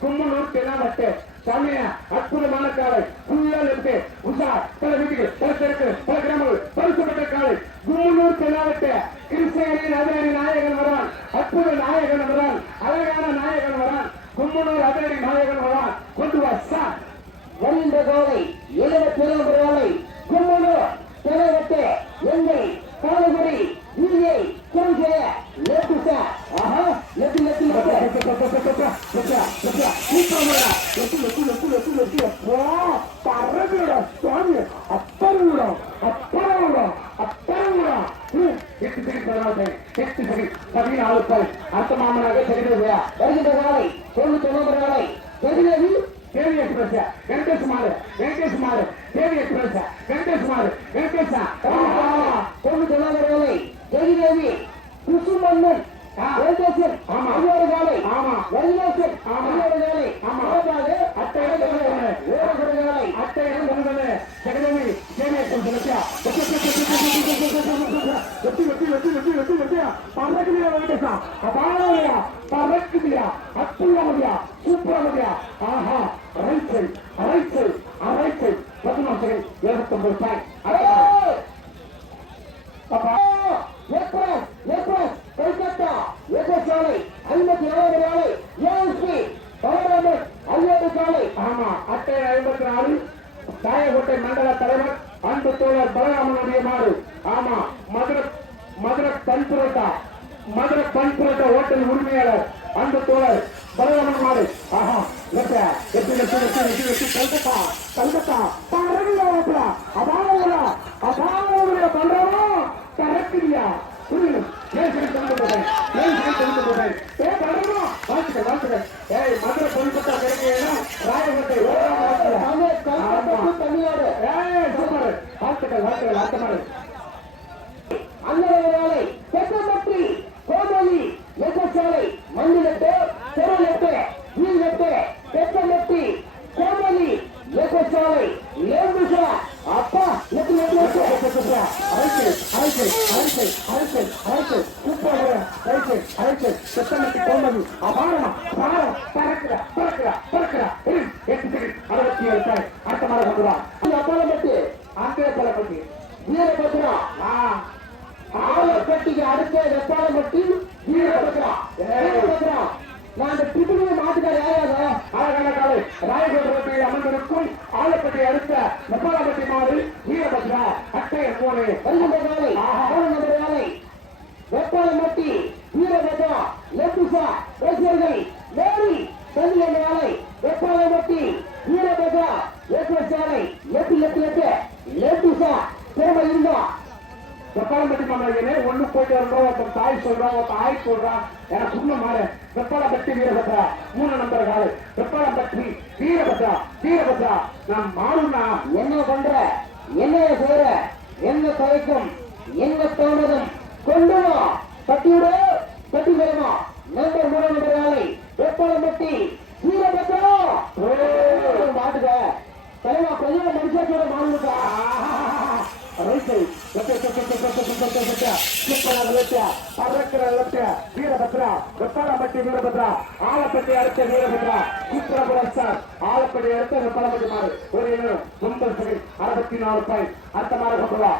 கும்மனூர் தென்னாவட்டு சமய அற்புதமான காலை புயல் இருக்கு உஷா பல வீட்டுகள் பல தெருக்கு பல கிராமங்கள் பரிசுப்பட்ட காலை கும்மனூர் தென்னாவட்டு கிருஷ்ணகிரியின் அதிரடி நாயகன் வரான் அற்புத நாயகன் வரான் அழகான நாயகன் வரான் கும்மனூர் அதிரடி நாயகன் வரான் கொண்டு வா சார் வருகின்ற காலை 77 காலை கும்மனூர் தென்னாவட்டு எங்கள் காலகுடி இங்கே குறுகிய லெப்ட் ஆஹா லெப்ட் அர்த்தமாமனாக வருகின்ற காலை 99 காலை தெருவேதி தேவி எக்ஸ்பிரஸ் வெங்கடேஷ் மாறு தேவி எக்ஸ்பிரஸ் வெங்கடேஷ் மாறு வெங்கடேஷா 99 காலை தெருவேதி குசுமன்னன் வெங்கடேசன் ஆமா ஐயோரு காலை ஆமா வெங்கடேசன் ஐயோரு காலை ஆமா அட்டை காலை அட்டை ஜெகதேவி தேவி வெங்கடேஷா பறக்குதியா அற்புதமதியா சூப்பரமதியா ஆஹா ரைச்சல் 19 ரூபாய் கொல்கத்தா சாலை 54 காலை ஏஎஸ்பி ஐயோரு காலை ஆமா அட்டை 54 தாயக்கோட்டை மண்டல தலைவர் அன்பு தோழர் பலராமனுடைய மாடு ஆமா மதுரை பண்புரோட்டா ஹோட்டல் உரிமையாளர் அன்பு தோழர் பலராமன் மாடு ஆஹா கல்கத்தா பண்றோம் கரெக்டியா மதுரை கொல்கத்தா கிடைக்கிறேன்னா ராயகோட்டை வாழ்த்துக்கள் அர்த்தமாடு அண்ணாலை தெற்கமற்றி கோதலி சாலை மண்ணிலட்டு தெருலட்டு வீழ்லட்டு தெற்கமற்றி கோதலி சாலை லேம்புஷா அப்பா அர்த்தமானப்பட்டி வீரபத்ரா ஆலப்பட்டிக்கு அடுத்த வெப்பாளப்பட்டி வீரபத்ரா நான் அந்த பிடிவு மாட்டுக்கார யாராவது அழகான காலை ராயகோட்டை அமர்ந்திருக்கும் ஆலப்பட்டி அடுத்த வெப்பாளப்பட்டி மாடு வீரபத்ரா அட்டைய போனே வருகின்ற காலை காலை வெப்பாளப்பட்டி வீரபத்ரா லெப்டுசா ரசிகர்கள் மேரி தள்ளி என்ற காலை வெப்பாளப்பட்டி வீரபத்ரா சாலை லெப்டுசா திறமை இருந்தா வெப்பாளப்பட்டி மாமல்லனே ஒண்ணு போயிட்டு வரணும் ஒருத்தர் தாய் சொல்றான் ஒருத்தர் ஆய் சொல்றான் எனக்கு உண்மை மாறு வெப்பாளப்பட்டி வீரபத்ரா 3 நம்பர் காலை வெப்பாளப்பட்டி வீரபத்ரா நான் மாறுனா என்ன பண்ற என்ன செய்யற என்ன தயக்கம் என்ன தாமதம் கொண்டு வா பட்டியோட பட்டி வேணுமா நம்பர் 3 நம்பர் காலை வெப்பாளப்பட்டி வீரபத்ரா மாட்டுக்க தலைவா பிரஜா மனுஷோட மாறுக்கா வீரபத்ரா வெப்பாளப்பட்டி வீரபத்ரா ஆலப்பட்டி அடுத்த வீரபத்ரா சூப்பரபுரம் சார் ஆலப்பட்டி அடுத்த வெப்பாளப்பட்டி மாறு ஒரு 64 ரூபாய் அடுத்த மாறு கொண்டு வா.